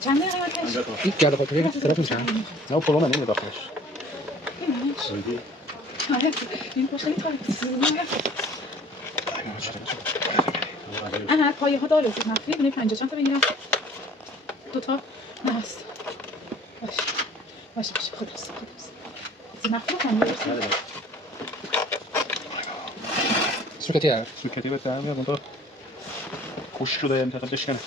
چند دقیقه قیمتش؟ این گرد خاطره طرفون چند؟ نه پرو من نمیده داخلش این باشه این کاری پایه ها داره چیز مخفی بینه 50 چند تا بگیرم دوتا نه هست باشه خود هست چیز مخفی رو کنم سوکتی هست سوکتی به تر میاد اون خوش شده انتقاد بشکنه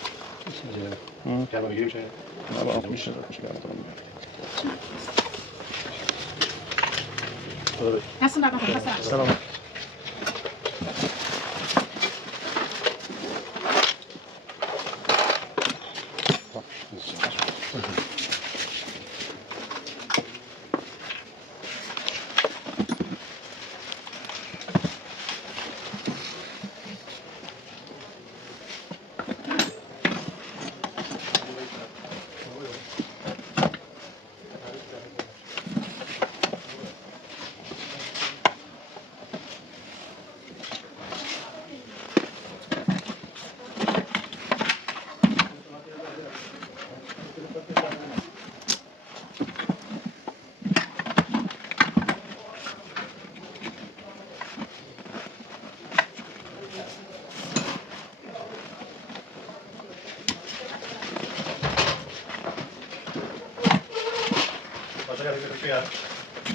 گربه بگیری میشه نه با آخ میشه خوش گربه تو میگه هستون در بکنم سلام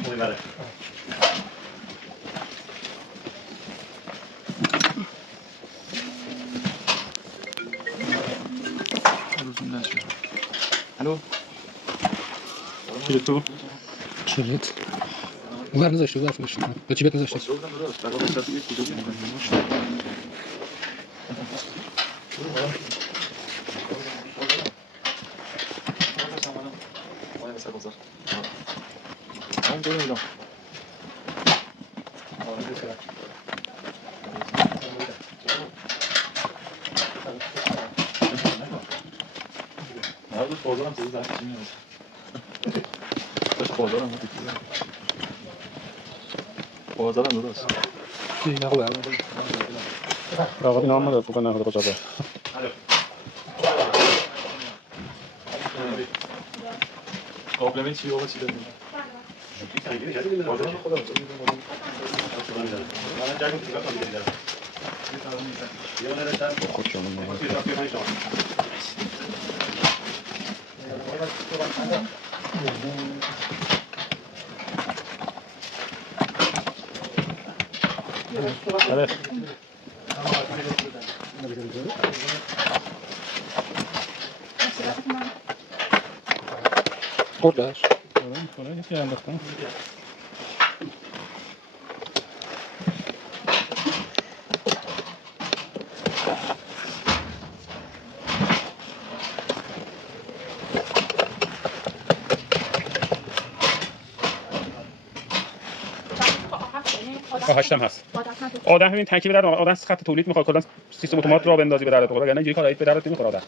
muy vale. الو چی تو؟ چیت اون نذاشته بود افش به چی بهت نذاشته بازارم درست چی نگو آقا نام داد فکر کنم بازار قابلمه چی آقا چی داریم آره خوردش آره یکی انداختم هشتم هست آدم همین ترکیب در آدم خط تولید میخواد کلا سیستم اتومات را بندازی به درت بخوره یعنی یه کارایی به درت نمیخوره آدم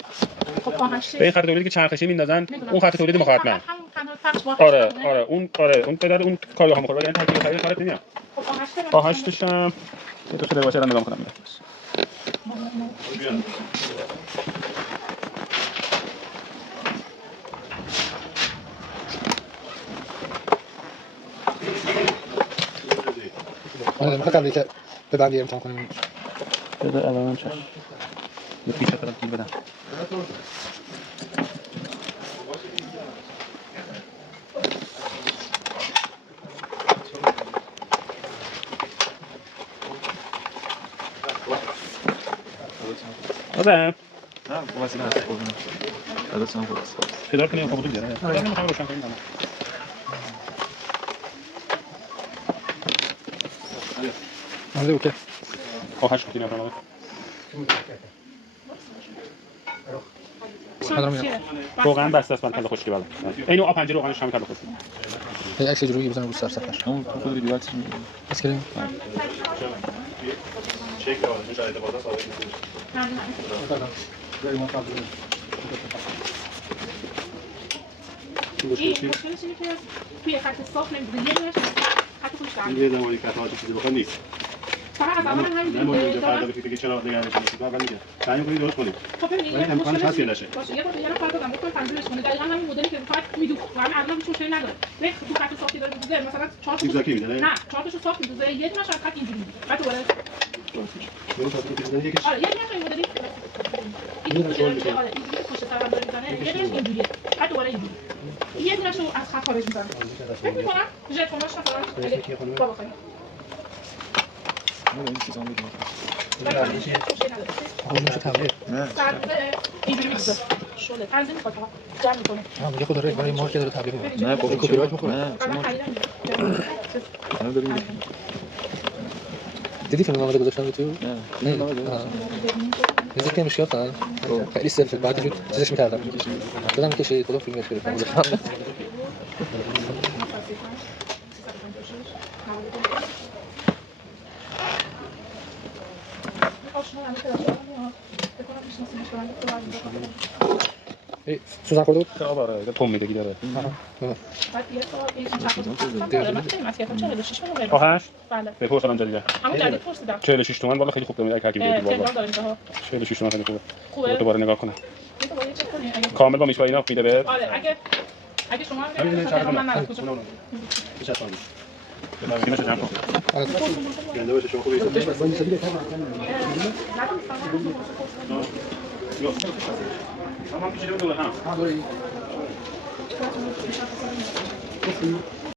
به این خط تولیدی که چرخشی میندازن اون خط تولید میخواد حتما اون به درد اون کارها میخوره یعنی ترکیب خرید کارت نمیاد با هشتش هم تو خیلی باشه نگاه کنم آره میخوام قبلی که به بندی امتحان کنیم بده الان چش یه پیش طرف گیر بدم آدم نه واسه نه خوردم درستم بود پیدا کنیم خب دیگه آره نمیخوام روشن کنیم آره اوکی خواهش کنیم برام واقعا بس است من خیلی خوشگل اینو آ پنجره روغنش هم خیلی خوشگل یه عکس جلویی بزنم رو سر صفحش. اون خود ویدیو عکسش میگیره. اسکرین. چک رو مشاهده بالا ثابت میشه. این مشکلش اینه که توی خط صاف نمیده یه دونش خط خودش در یه زمانی که خطا چیزی بخواد نیست. فقط از اول همین نمونه دیگه اینجا فردا بگید چرا نگرانش نیستید. اول میگه. تعیین کنید درست کنید. خب ببینید ولی امکانش هست که نشه. باشه یه بار دیگه فرض دادم گفتم تنظیمش کنه دقیقاً همین مدلی که فقط میدوه واقعا الان هیچ مشکلی نداره نه تو خط صافی داره میدوزه مثلا 4 تا زیگزاگی میده نه 4 تاشو صاف میدوزه یه دونهش از خط اینجوری میده بعد دوباره آره یه دونه این مدلی اینجوری آره اینجوری پشت سر هم داره میزنه یه دونش اینجوریه بعد دوباره اینجوری یه دونهشو از خط خارج میزنه فکر می‌کنم ژتوناش مثلا بابا خیلی این چیزا میگم. آقا میشه تغییر. نه. اینجوری میشه شله تنظیم می‌کنه جمع می‌کنه میگه خدا رای برای مارک داره تبلیغ می‌کنه. نه خب کپی رایت می‌خوره. نه الان خریدم الان داریم دیدی فیلم نامه گذاشتن رو تو؟ نه. نزدیک که مشکل دارن. خیلی سفت بعد جو چیزش می‌کردم. دادم که خدا فیلمش بره. سوزن خورده بود؟ آره توم میدگی داره. آخرش؟ بله. بپرس الان جدیده. همون جدید پرسیدم. 46 تومن والا خیلی خوب داره اگه بگید والا. تلگرام داریم ها. 46 تومن خیلی خوبه. خوبه. دوباره نگاه کنم. دوباره چک کنید. کامل با میشواینا میده به. آره اگه شما هم نمی‌دونید من ندارم کجا. فیلمش جمع کن. گنده باشه شما خوبی. تمام پیش رو دور هم.